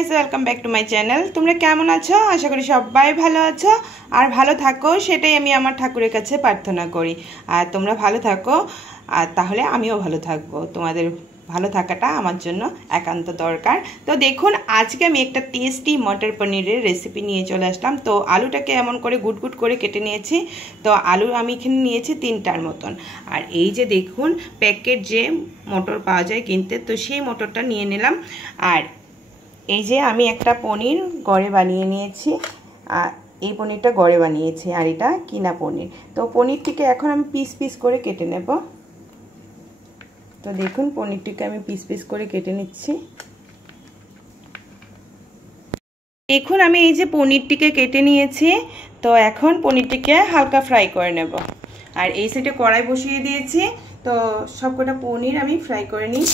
Guys, welcome back to my channel. তোমরা কেমন আছো? আশা করি সবাই ভালো আছো আর ভালো থাকো, সেটাই আমি আমার ঠাকুরের কাছে প্রার্থনা করি। আর তোমরা ভালো থাকো, আর তাহলে আমিও ভালো থাকবো। তোমাদের ভালো থাকাটা আমার জন্য একান্ত দরকার। তো দেখুন, আজকে আমি একটা টেস্টি মটর পনিরের রেসিপি নিয়ে চলে আসলাম। তো আলুটাকে এমন করে গুট গুট করে কেটে নিয়েছি। তো আলু আমি এখানে নিয়েছি 3টার মতন। আর এই যে দেখুন, প্যাকেট যে মটর পাওয়া যায় কিনতে, তো সেই মটরটা নিয়ে নিলাম। আর এই যে আমি একটা পনির গড়ে বানিয়ে নিয়েছি, আর এই পনিরটা গড়ে বানিয়েছি, আর এটা কিনা পনির। তো পনিরটিকে এখন আমি পিস পিস করে কেটে নেব। তো দেখুন, পনিরটিকে আমি পিস পিস করে কেটে নিচ্ছি। দেখুন, আমি এই যে পনিরটিকে কেটে নিয়েছি। তো এখন পনিরটিকে হালকা ফ্রাই করে নেব। আর এই সাইডে কড়াই বসিয়ে দিয়েছি। তো সবকটা পনির আমি ফ্রাই করে নিই।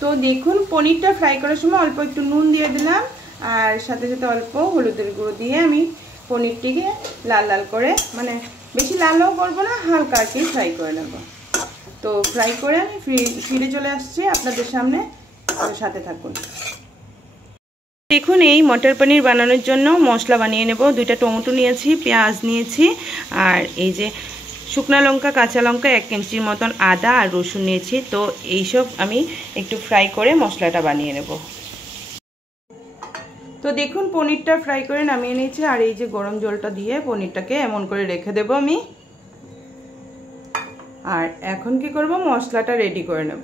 তো দেখুন, পনিরটা ফ্রাই করার সময় অল্প একটু নুন দিয়ে দিলাম, আর সাথে সাথে অল্প হলুদের গুঁড়ো দিয়ে আমি পনিরটিকে লাল লাল করে, মানে বেশি লালও করবো না, হালকা আর কি ফ্রাই করে নেব। তো ফ্রাই করে আমি ফিরে চলে আসছি আপনাদের সামনে, সাথে থাকুন। দেখুন, এই মটর পনির বানানোর জন্য মশলা বানিয়ে নেব। 2টা টমেটো নিয়েছি, পেঁয়াজ নিয়েছি, আর এই যে শুকনো লঙ্কা, কাঁচা লঙ্কা, 1 ইঞ্চির মতন আদা আর রসুন নিয়েছি। তো এইসব আমি একটু ফ্রাই করে মশলাটা বানিয়ে নেব। তো দেখুন, পনিরটা ফ্রাই করে নামিয়ে নিয়েছি। আর এই যে গরম জলটা দিয়ে পনিরটাকে এমন করে রেখে দেব আমি। আর এখন কি করব, মশলাটা রেডি করে নেব।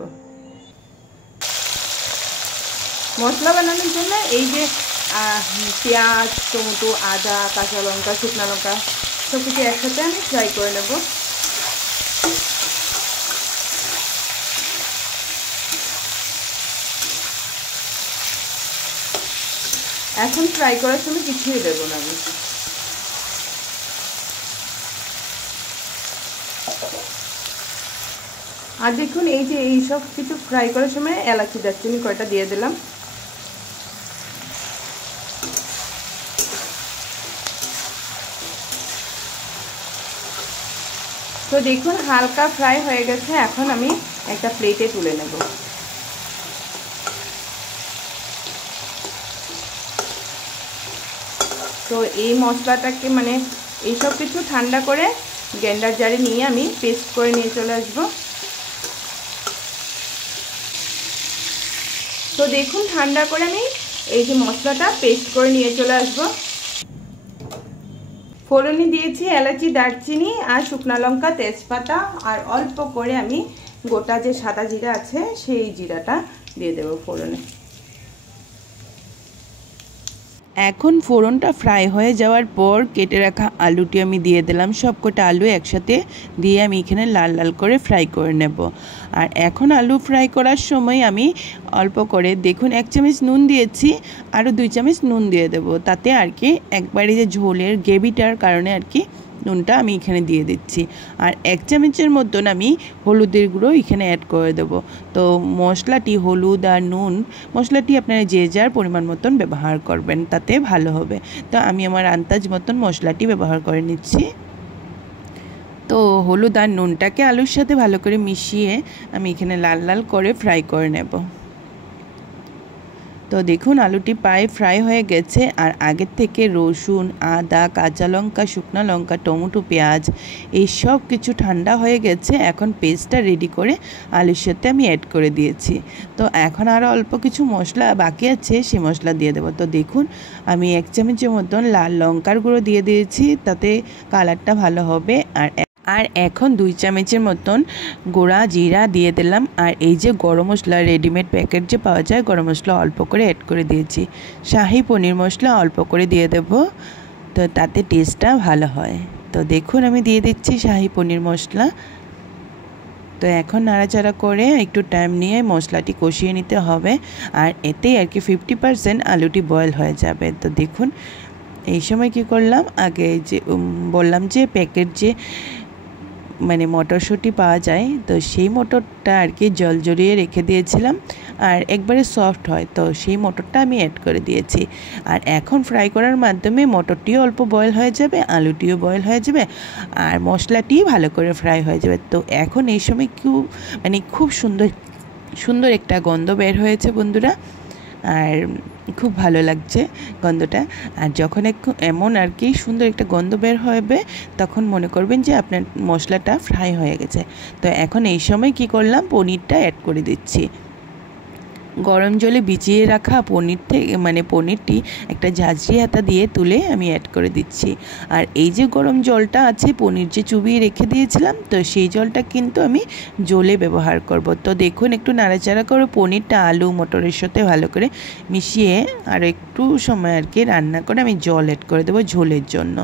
মশলা বানানোর জন্য এই যে পেঁয়াজ, টমেটো, আদা, কাঁচা লঙ্কা, শুকনো লঙ্কা সব কিছু একসাথে আমি ফ্রাই করে নেব। এখন ফ্রাই করার সময় কিছুই দেবো না আমি। আর দেখুন, এই যে এই সব কিছু ফ্রাই করার সময় এলাচি, দারচিনি কয়টা দিয়ে দিলাম। তো দেখুন, হালকা ফ্রাই হয়ে গেছে। এখন আমি একটা প্লেটে তুলে নেব। তো এই মশলাটাকে, মানে এই সব কিছু ঠান্ডা করে গ্রাইন্ডার জারে নিয়ে আমি পেস্ট করে নিয়ে চলে আসবো। তো দেখুন, ঠান্ডা করে আমি এই যে মশলাটা পেস্ট করে নিয়ে চলে আসবো। ফোড়নে দিয়েছি এলাচি, দারচিনি আর শুকনো লঙ্কা, তেজপাতা, আর অল্প করে আমি গোটা যে সাদা জিরা আছে সেই জিরাটা দিয়ে দেবো ফোড়নে। এখন ফোড়নটা ফ্রাই হয়ে যাওয়ার পর কেটে রাখা আলুটি আমি দিয়ে দিলাম। সবকটা আলু একসাথে দিয়ে আমি এখানে লাল লাল করে ফ্রাই করে নেব। আর এখন আলু ফ্রাই করার সময় আমি অল্প করে, দেখুন, 1 চামচ নুন দিয়েছি, আরও 2 চামচ নুন দিয়ে দেব। তাতে আর কি একবারে যে ঝোলের গ্রেভিটার কারণে আর কি নুনটা আমি এখানে দিয়ে দিচ্ছি। আর 1 চামচের মতন আমি হলুদের গুঁড়ো এখানে অ্যাড করে দেব। তো মশলাটি, হলুদ আর নুন মশলাটি আপনারা যে যার পরিমাণ মতন ব্যবহার করবেন, তাতে ভালো হবে। তো আমি আমার আন্দাজ মতন মশলাটি ব্যবহার করে নিচ্ছি। তো হলুদ আর নুনটাকে আলুর সাথে ভালো করে মিশিয়ে আমি এখানে লাল লাল করে ফ্রাই করে নেব। তো দেখুন, আলুটি প্রায় ফ্রাই হয়ে গেছে। আর আগের থেকে রসুন, আদা, কাঁচা লঙ্কা, শুকনো লঙ্কা, টমেটো, পেঁয়াজ এই সব কিছু ঠান্ডা হয়ে গেছে। এখন পেস্টটা রেডি করে আলুর সাথে আমি অ্যাড করে দিয়েছি। তো এখন আরও অল্প কিছু মশলা বাকি আছে, সেই মশলা দিয়ে দেবো। তো দেখুন, আমি 1 চামচের মতন লাল লঙ্কার গুঁড়ো দিয়ে দিয়েছি, তাতে কালারটা ভালো হবে। আর এখন 2 চামচের মতন গোড়া জিরা দিয়ে দিলাম। আর এই যে গরম মশলা, রেডিমেড প্যাকেট যে পাওয়া যায়, গরম মশলা অল্প করে অ্যাড করে দিয়েছি। শাহি পনির মশলা অল্প করে দিয়ে দেব, তো তাতে টেস্টটা ভালো হয়। তো দেখুন, আমি দিয়ে দিচ্ছি শাহি পনির মশলা। তো এখন নাড়াচাড়া করে একটু টাইম নিয়ে মশলাটি কষিয়ে নিতে হবে। আর এতেই আর কি 50% আলুটি বয়েল হয়ে যাবে। তো দেখুন, এই সময় কি করলাম, আগে যে বললাম যে প্যাকেট যে মানে মটরশুঁটি পাওয়া যায়, তো সেই মটরটা আর কি জল জড়িয়ে রেখে দিয়েছিলাম আর একবারে সফট হয়, তো সেই মটরটা আমি অ্যাড করে দিয়েছি। আর এখন ফ্রাই করার মাধ্যমে মটরটিও অল্প বয়েল হয়ে যাবে, আলুটিও বয়েল হয়ে যাবে আর মশলাটি ভালো করে ফ্রাই হয়ে যাবে। তো এখন এই সময় খুব সুন্দর একটা গন্ধ বের হয়েছে বন্ধুরা, আর খুব ভালো লাগছে গন্ধটা। আর যখন এমন আর কি সুন্দর একটা গন্ধ বের হবে তখন মনে করবেন যে আপনার মশলাটা ফ্রাই হয়ে গেছে। তো এখন এই সময় কি করলাম, পনিরটা অ্যাড করে দিচ্ছি। গরম জলে ভিজিয়ে রাখা পনিরটি একটা ঝাঁঝরি হাতা দিয়ে তুলে আমি অ্যাড করে দিচ্ছি। আর এই যে গরম জলটা আছে, পনির যে চুবিয়ে রেখে দিয়েছিলাম, তো সেই জলটা কিন্তু আমি জলে ব্যবহার করব। তো দেখুন একটু নাড়াচাড়া করে পনিরটা আলু মটরের সাথে ভালো করে মিশিয়ে আর একটু সময় আর কি রান্না করে আমি জল অ্যাড করে দেবো ঝোলের জন্য।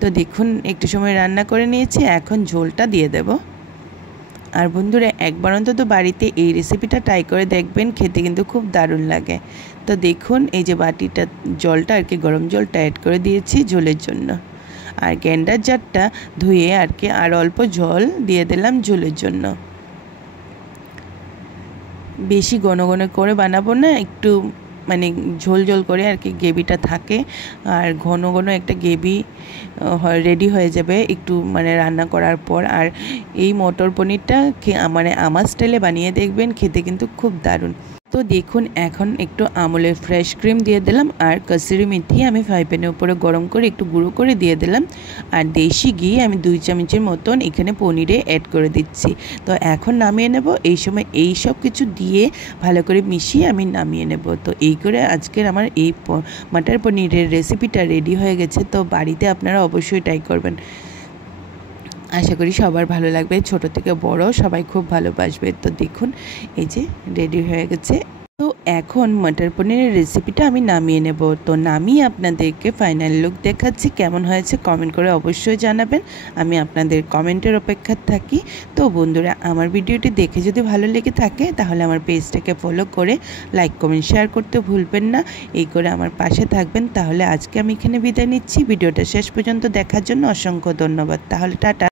তো দেখুন একটু সময় রান্না করে নিয়েছি, এখন ঝোলটা দিয়ে দেব। আর বন্ধুরা একবার অন্তত বাড়িতে এই রেসিপিটা ট্রাই করে দেখবেন, খেতে কিন্তু খুব দারুণ লাগে। তো দেখুন এই যে বাটিটা জলটা আর কি গরম জলটা অ্যাড করে দিয়েছি ঝোলের জন্য। আর গ্যান্ডার জারটা ধুয়ে আর কি আর অল্প জল দিয়ে দিলাম ঝোলের জন্য। বেশি ঘন ঘন করে বানাবো না, একটু ঝোল ঝোল করে আর কি গ্রেভিটা থাকে। আর ঘন ঘন একটা গ্রেভি রেডি হয়ে যাবে একটু রান্না করার পর। আর এই মটর পনিরটা আমার স্টাইলে বানিয়ে দেখবেন, খেতে কিন্তু খুব দারুণ। তো দেখুন এখন একটু আমুলের ফ্রেশ ক্রিম দিয়ে দিলাম আর কসুরি মেথি আমি ফ্রাই প্যানের উপরে গরম করে একটু গুঁড়ো করে দিয়ে দিলাম। আর দেশি ঘি আমি 2 চামচের মতন এখানে পনিরে অ্যাড করে দিচ্ছি। তো এখন নামিয়ে নেব। এই সময় এই সব কিছু দিয়ে ভালো করে মিশিয়ে আমি নামিয়ে নেব। তো এই করে আজকের আমার এই মটর পনিরের রেসিপিটা রেডি হয়ে গেছে। তো বাড়িতে আপনারা অবশ্যই ট্রাই করবেন, আশা করি সবার ভালো লাগবে, ছোট থেকে বড় সবাই খুব ভালোবাসবে। তো দেখুন এই যে রেডি হয়ে গেছে। তো এখন মটর পনিরের রেসিপিটা আমি নামিয়ে নেব। তো নামিয়ে আপনাদেরকে ফাইনাল লুক দেখাচ্ছি, কেমন হয়েছে কমেন্ট করে অবশ্যই জানাবেন, আমি আপনাদের কমেন্টের অপেক্ষায় থাকি। তো বন্ধুরা আমার ভিডিওটি দেখে যদি ভালো লেগে থাকে তাহলে আমার পেজটাকে ফলো করে লাইক কমেন্ট শেয়ার করতে ভুলবেন না, এই করে আমার পাশে থাকবেন। তাহলে আজকে আমি এখানে বিদায় নিচ্ছি, ভিডিওটা শেষ পর্যন্ত দেখার জন্য অসংখ্য ধন্যবাদ। তাহলে টাটা।